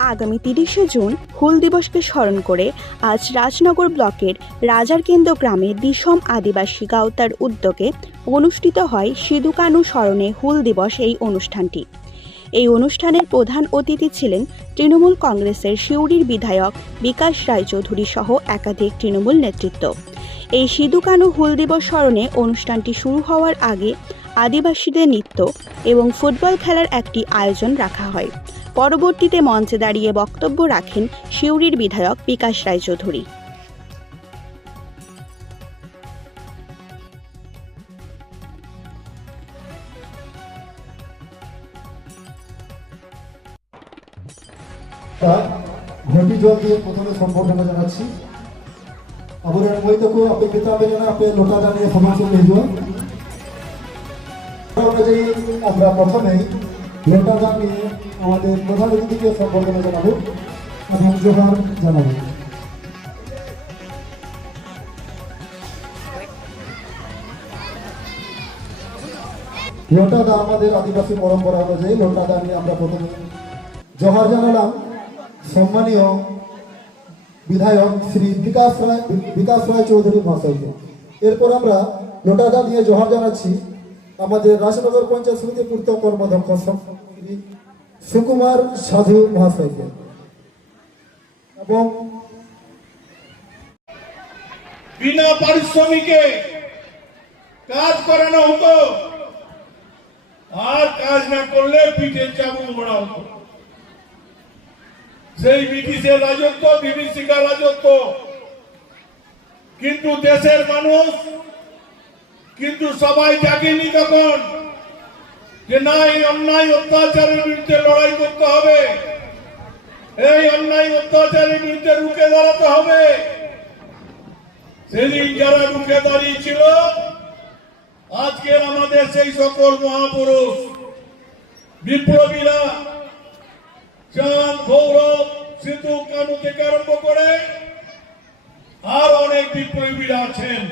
আগামী তিরিশে জুন হুল দিবসকে স্মরণ করে আজ রাজনগর ব্লকের রাজারকেন্দ্র গ্রামে দিসম আদিবাসী গাঁওতার উদ্যোগে অনুষ্ঠিত হয় সিধু কানু স্মরণে হুল দিবস এই অনুষ্ঠানটি। এই অনুষ্ঠানের প্রধান অতিথি ছিলেন তৃণমূল কংগ্রেসের সিউড়ির বিধায়ক বিকাশ রায়চৌধুরী সহ একাধিক তৃণমূল নেতৃত্ব। এই সিধু কানু হুল দিবস স্মরণে অনুষ্ঠানটি শুরু হওয়ার আগে আদিবাসীদের নৃত্য এবং ফুটবল খেলার একটি আয়োজন রাখা হয়। পরবর্তীতে মঞ্চে দাঁড়িয়ে বক্তব্য রাখেন সিউড়ির বিধায়ক বিকাশ রায়চৌধুরী। ঘটি জল দিয়ে প্রথমে সম্বর্ধনা জানাচ্ছি। আপনি জানা আপনি লোটা জানিয়ে অনুযায়ী আমরা প্রথমেই গান নিয়ে আমাদের প্রধান সম্বর্ধনা জানাব। এবং জোহার জানাব লোটা দা আমাদের আদিবাসী পরম্পরা অনুযায়ী লোটা দা নিয়ে আমরা প্রথমে জোহার জানালাম। সম্মানীয় বিধায়ক শ্রী বিকাশ রায় বিকাশ রায় চৌধুরী মহাশয়কে। এরপর আমরা লোটাদা দিয়ে জোহার জানাচ্ছি। আমাদের রাজনগর পঞ্চায়েত সমিতি পূর্ত কর্মাধ্যক্ষ সুকুমার সাধু মহাশয়কে। এবং বিনা পারিশ্রমিকে কাজ করানো হতো। আর কাজ না করলে পিঠে চাবুক মারা হতো। সেই ব্রিটিশের রাজত্ব বিভীষিকা রাজত্ব। কিন্তু দেশের মানুষ কিন্তু সবাই জাগেনি তখন। যে না এই অন্যায় অত্যাচারের বিরুদ্ধে লড়াই করতে হবে। এই অন্যায় অত্যাচারের বিরুদ্ধে রুখে দাঁড়াতে হবে। সেদিন যারা রুখে দাঁড়িয়েছিল আজকে আমাদের সেই সকল মহাপুরুষ, বিপ্লবীরা, চাঁদ গৌরব সিধু কানু থেকে আরম্ভ করে, আর অনেক বিপ্লবীরা আছেন।